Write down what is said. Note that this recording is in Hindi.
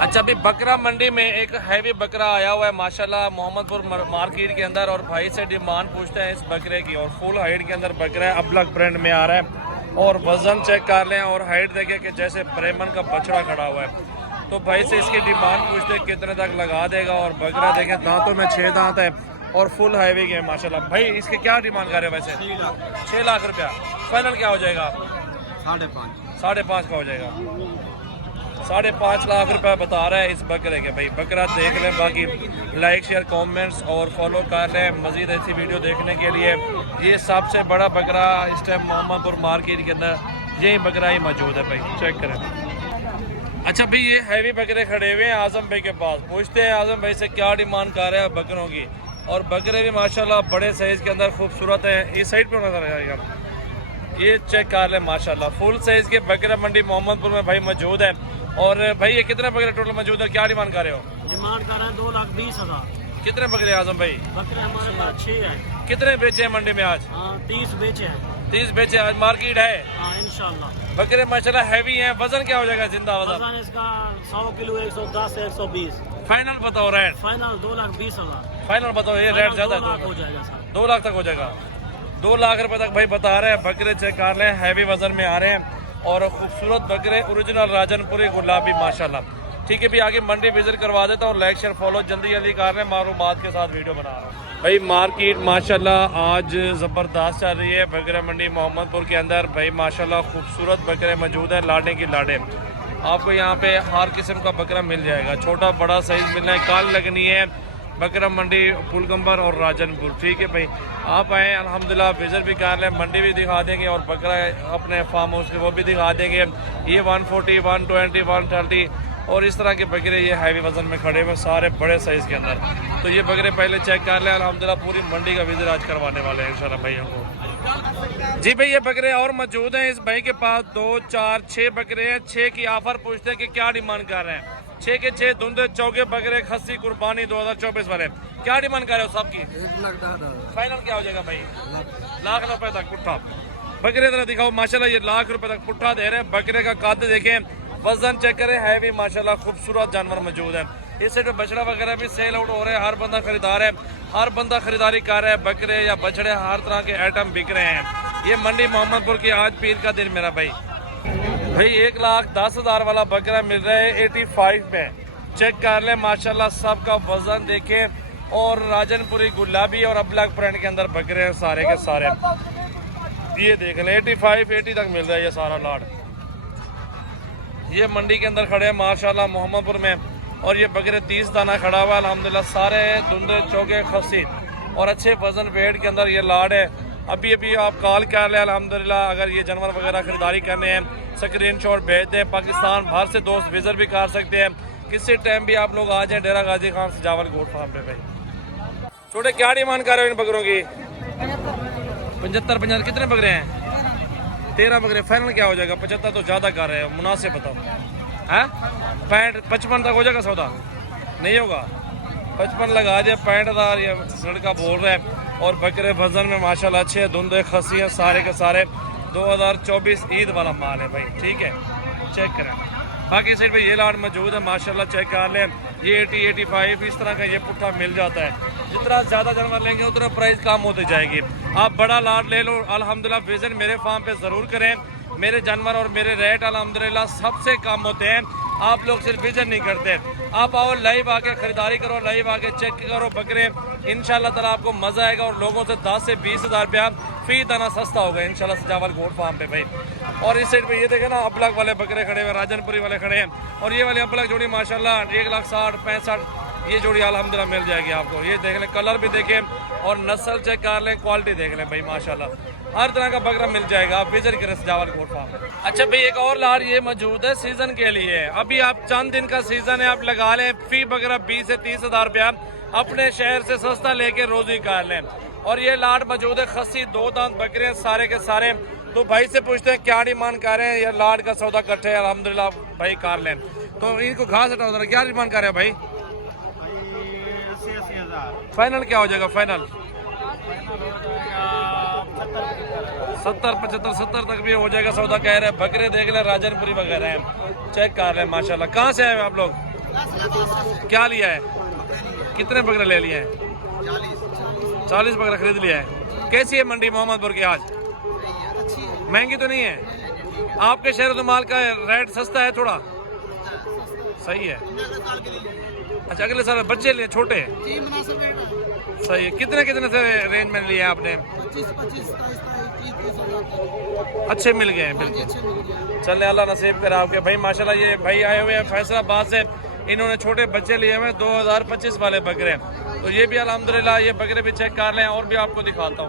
अच्छा, अभी बकरा मंडी में एक हैवी बकरा आया हुआ है माशाल्लाह मोहम्मदपुर मार्केट के अंदर, और भाई से डिमांड पूछते हैं इस बकरे की। और फुल हाइट के अंदर बकरा है, अबलग ब्रांड में आ रहा है, और वजन चेक कर लें और हाइट देखें कि जैसे ब्रेमन का बछड़ा खड़ा हुआ है। तो भाई से इसकी डिमांड पूछते हैं कितने तक लगा देगा। और बकरा देखें दांतों में 6 दांत है और फुल हाईवे के माशाल्लाह। भाई इसके क्या डिमांड कर रहे हैं वैसे? 6 लाख रुपया। फाइनल क्या हो जाएगा? 5.5 का हो जाएगा। 5.5 लाख रुपया बता रहा है इस बकरे के। भाई बकरा देख लें, बाकी लाइक शेयर कमेंट्स और फॉलो कर लें मजीद ऐसी वीडियो देखने के लिए। ये सबसे बड़ा बकरा इस टाइम मोहम्मदपुर मार्केट के अंदर यही बकरा ही मौजूद है। भाई चेक करें। अच्छा भाई, ये हैवी बकरे खड़े हुए हैं आजम भाई के पास। पूछते हैं आजम भाई से क्या डिमांड कर रहे हैं बकरों की। और बकरे भी माशाल्लाह बड़े साइज के अंदर खूबसूरत है। इस साइड पे नजर आएगा, ये चेक कर लें माशाल्लाह फुल साइज के बकरा मंडी मोहम्मदपुर में भाई मौजूद है। और भाई ये कितने बकरे टोटल मौजूद है, क्या डिमांड कर रहे हो? डिमांड कर रहे हैं 2,20,000। कितने बकरे आजम भाई? बकरे हमारे पास 6 हैं। कितने बेचे हैं मंडी में आज? 30 बेचे हैं। 30 बेचे आज मार्केट है। इंशाल्लाह। बकरे माशाल्लाह हैवी हैं। वजन क्या हो जाएगा जिंदा वजन? वजन इसका 100 किलो, 110 से 120। फाइनल बताओ रेट। फाइनल 2,20,000। फाइनल बताओ, ये रेट ज्यादा है। 2 लाख हो जाएगा सर। 2 लाख तक हो जाएगा। 2 लाख रुपए तक भाई बता रहे हैं। बकरे चेक कर लें, हैवी वजन में आ रहे हैं और खूबसूरत बकरे, ओरिजिनल राजनपुरी गुलाबी माशाल्लाह। ठीक है भी, आगे मंडी विजिट करवा देता हूँ। लाइक शेयर फॉलो जल्दी जल्दी कर रहे हैं, मालूमात के साथ वीडियो बना रहा हूँ। भाई मार्केट माशाल्लाह आज ज़बरदस्त चल रही है बकरा मंडी मोहम्मदपुर के अंदर। भाई माशाल्लाह खूबसूरत बकरे मौजूद है, लाडे की लाडे। आपको यहाँ पे हर किस्म का बकरा मिल जाएगा, छोटा बड़ा साइज मिलना है। कल लगनी है बकरा मंडी पुलगंबर और राजनपुर। ठीक है भाई, आप आए अल्हम्दुलिल्लाह विजिट भी कर लें, मंडी भी दिखा देंगे और बकरा अपने फार्म हाउस के वो भी दिखा देंगे। ये 140, 120, 130 और इस तरह के बकरे ये हैवी वजन में खड़े हुए सारे बड़े साइज के अंदर। तो ये बकरे पहले चेक कर लें। अल्हम्दुलिल्लाह पूरी मंडी का विजिट आज करवाने वाले हैं इंशाल्लाह भाई हमको। जी भाई, ये बकरे और मौजूद हैं इस भाई के पास। 2, 4, 6 बकरे हैं। 6 की ऑफर पूछते हैं कि क्या डिमांड कर रहे हैं। 6 के 6 धुंधे चौके बकरे खस्सी कुर्बानी 2024 वाले। क्या डिमांड कर रहे हो सबकी? 1,10,000। फाइनल क्या हो जाएगा भाई? लाख रुपए तक पुट्ठा। बकरे तरह दिखाओ माशाल्लाह, ये लाख रुपए तक पुट्ठा दे रहे हैं। बकरे का कद देखें, वजन चेक करें, है भी माशाल्लाह खूबसूरत जानवर मौजूद है। इस साइड बछड़ा वगैरह भी सेल आउट हो रहे हैं। हर बंदा खरीदार है, हर बंदा खरीदारी कर रहा है। बकरे या बछड़े हर तरह के आइटम बिक रहे हैं। ये मंडी मोहम्मदपुर की आज पीर का दिन मेरा भाई। भाई 1,10,000 वाला बकरा मिल रहा है 85 में। चेक कर लें माशाल्लाह, सबका वजन देखें। और राजनपुरी गुलाबी और अबलग ब्रांड के अंदर बकरे हैं सारे के सारे। ये देख लें 85, 80 तक मिल रहा है ये सारा लाड। ये मंडी के अंदर खड़े हैं माशाल्लाह मोहम्मदपुर में। और ये बकरे 30 दाना खड़ा हुआ है अल्हम्दुलिल्लाह, सारे धुंधे चौके खस्सी और अच्छे वजन वेट के अंदर ये लाड है। अभी अभी आप कॉल कर लें अल्हम्दुलिल्लाह। अगर ये जानवर वगैरह खरीदारी करने हैं स्क्रीनशॉट भेज दें। पाकिस्तान बाहर से दोस्त विजिट भी कर सकते हैं, किसी टाइम भी आप लोग आ जाएं डेरा गाजी खान सजावल गोट फार्म पे। भाई छोटे क्या डिमांड कर रहे हो इन बकरों की? 75 कितने बकरे हैं? 13 बकरे। फाइनल क्या हो जाएगा? 75 तो ज़्यादा कर रहे हो, मुनासिब बताओ है। 65, 55 तक हो जाएगा सौदा? नहीं होगा। 55 लगा दिया। 65,000 ये लड़का बोल रहा है। और बकरे वजन में माशाल्लाह अच्छे धुंधे खस्सी हैं सारे के सारे। 2024 ईद वाला माल है भाई। ठीक है, चेक करें। बाकी साइड पे ये लाट मौजूद है माशाल्लाह, चेक कर लें। ये 80, 85 इस तरह का ये पुट्ठा मिल जाता है। जितना ज़्यादा जानवर लेंगे उतना प्राइस कम होती जाएगी। आप बड़ा लाट ले लो अल्हम्दुलिल्लाह, विजिट मेरे फार्म पे ज़रूर करें। मेरे जानवर और मेरे रेट अल्हम्दुलिल्लाह सबसे कम होते हैं। आप लोग सिर्फ विजिट नहीं करते, आप आओ लाइव आके खरीदारी करो, लाइव आके चेक करो बकरे। इंशाल्लाह ताला आपको मज़ा आएगा और लोगों से 10 से 20,000 रुपया फी दाना सस्ता होगा इंशाल्लाह सजावल गोट फार्म पे भाई। और इस साइड पे ये देखे ना अबलग वाले बकरे खड़े हुए, राजनपुरी वाले खड़े हैं। और ये वाली अबलग जोड़ी माशाल्लाह 1,60,000, 65 ये जोड़ी अल्हम्दुलिल्लाह मिल जाएगी आपको। ये देख लें, कलर भी देखें और नस्ल चेक कर लें, क्वालिटी देख लें भाई माशाल्लाह। हर तरह का बकरा मिल जाएगा, आप विजिट करें सजावल गोट फार्म। अच्छा भाई, एक और लार ये मौजूद है सीजन के लिए। अभी आप चंद दिन का सीजन है, आप लगा लें। फी बकरा 20 से 30,000 रुपया अपने शहर से सस्ता लेके रोजी कर लें। और ये लाट मौजूद है खस्सी 2 दांत बकरे हैं सारे के सारे। तो भाई से पूछते हैं क्या डिमांड कर रहे हैं। ये लाट का सौदा कट्ठे अल्हम्दुलिल्लाह भाई कर लें। तो इनको घास हटाओ जरा, क्या डिमांड कर रहे हैं भाई? 80,000। फाइनल क्या हो जाएगा? फाइनल 70, 75, 70 तक भी हो जाएगा सौदा कह रहे हैं। बकरे देख ले राजनपुरी वगैरह हैं, चेक कर रहे हैं माशाल्लाह। कहाँ से आए हैं आप लोग? क्या लिया है? कितने बकरे ले लिए हैं? 40 बकरा खरीद लिया है। कैसी है मंडी मोहम्मदपुर की आज? महंगी तो नहीं है? आपके शहर तो माल का रेट सस्ता है थोड़ा? सही है। अच्छा अगले साल बच्चे लिए छोटे? सही है। कितने कितने से रेंज में लिए आपने? 25 अच्छे मिल गए हैं बिल्कुल। चले अल्लाह नसीब करे आपके भाई। माशाल्लाह ये भाई आए हुए हैं फैसलाबाद से, इन्होंने छोटे बच्चे लिए हुए 2025 वाले बकरे। तो ये भी अल्हम्दुलिल्लाह ये बकरे भी चेक कर लें और भी आपको दिखाता हूँ।